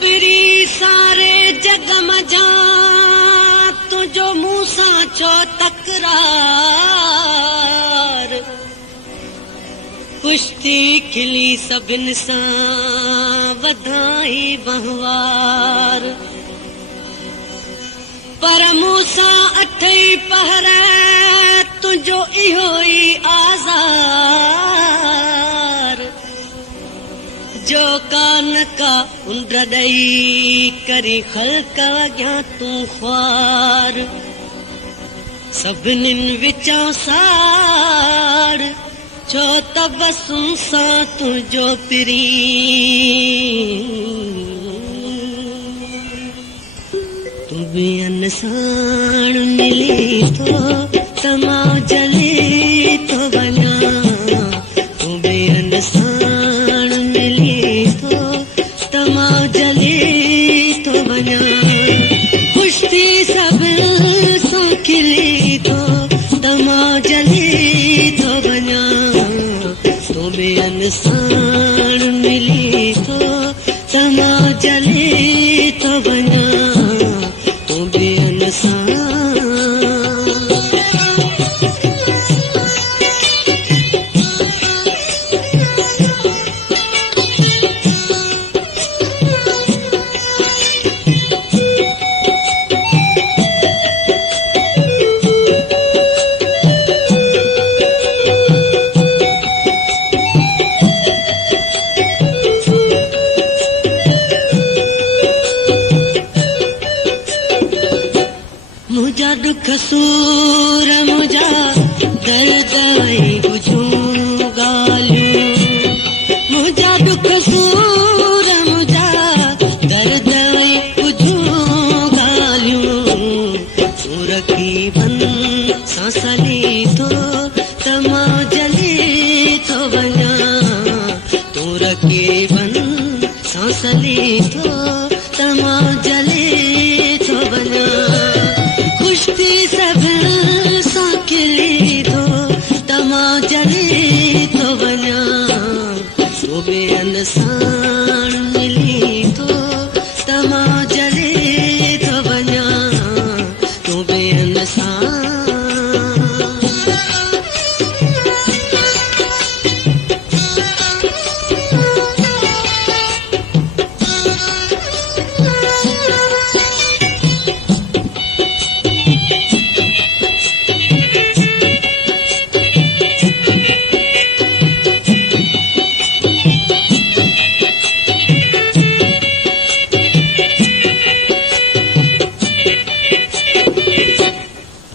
पिरी सारे जग मझा तुझो मूसा छो तकरार कुश्ती खिली सभिन सां वधाई बहवार पर मूसा अठई पहर तुझो इहो ई आज़ार जो कान का उंद्र ॾई करी ख़ल्क अॻियां तूं ख्वार सभिनीनि विचां साड़ छो तबसुम सां तुंहिंजो पिरी तूं ॿियन साण मिली थो तमा जली थो वञा तूं ॿियन साण मिली थो तमा जली थो वञा कुश्ती सभिनी सां खिली थो तमा जली थो वञा तूं ॿियन साण मिली थो तमा जली थो वञा तूं ॿियन सां मुझा दुख सूर मुझा दर्द ऐं बुझूं ॻाल्हियूं मुझा दुख सूर मुझा दर्द ऐं बुझूं ॻाल्हियूं तूं रखी बन सांसली थो तमा जली थो वञा तूं रखी बन सांसली थो तमा जली थो वञा कुश्ती सभिनी सां खिली थो तमा जली थो वञा तूं ॿियन साण मिली थो तमा जली थो वञा तूं ॿियन सां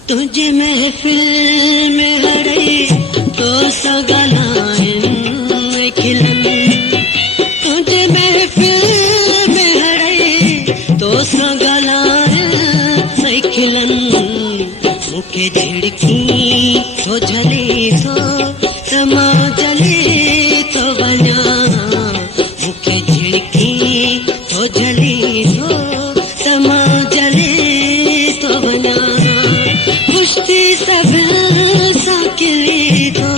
तुझे महफिल में हड़ई तो सगलाइन खिलन तुझे महफिल में हड़ई तो सगलाइन खिलन मुखे झिड़की तो जली थो तमा जली तो वञा मुखे झिड़की तो जली थो तमा जली तो वञा कुश्ती सभिनी सां खिली थो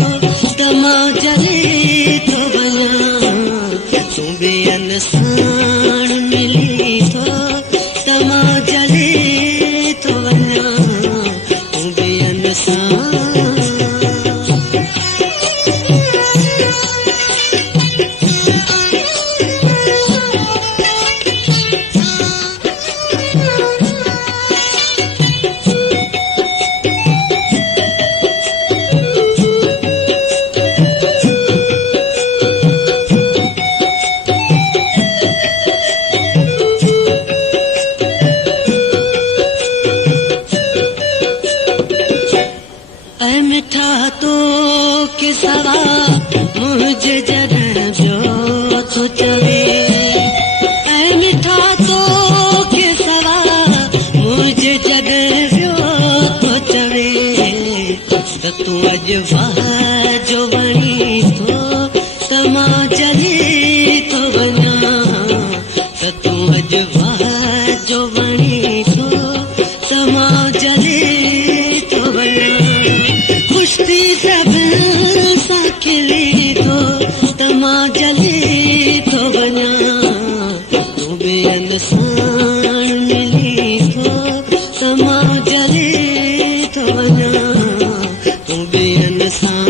तमा जली थो वञा तूं ॿियन साण मिली थो तमा जली थो वञा तूं ॿियन सां मिठा तो के सवा मुझे जॾहिं ॿियो थो चवे ऐ मिठा तो के सवा मुझे जॾहिं ॿियो थो चवे त तूं अॼु वाह जो वणी थो तमा जली थो वञा त तूं अॼु वाह जो वणी थो तमा जली थो वञा कुश्ती सभिनी सां खिली थो तमा जली थो वञा तूं इंसान मिली थो त मां जले थो वञा तूं ॿियनि सां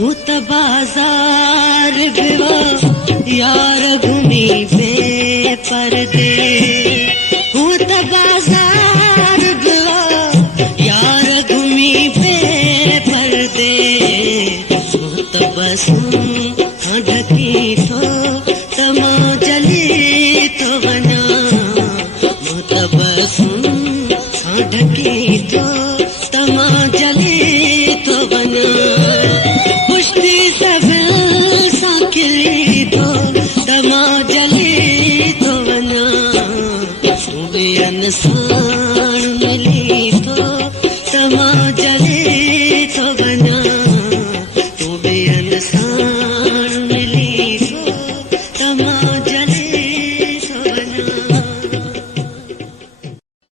हूं त बाज़ार वियो यार घुमी पे परदे हूं त बाज़ार वियो यार घुमी पे परदे हूं त बस ढकी थो त मां जली थो वञा हूं त बस ढकी थो त मां जली थो वञा इंसान मिली थो त मां जले थो वञा तूं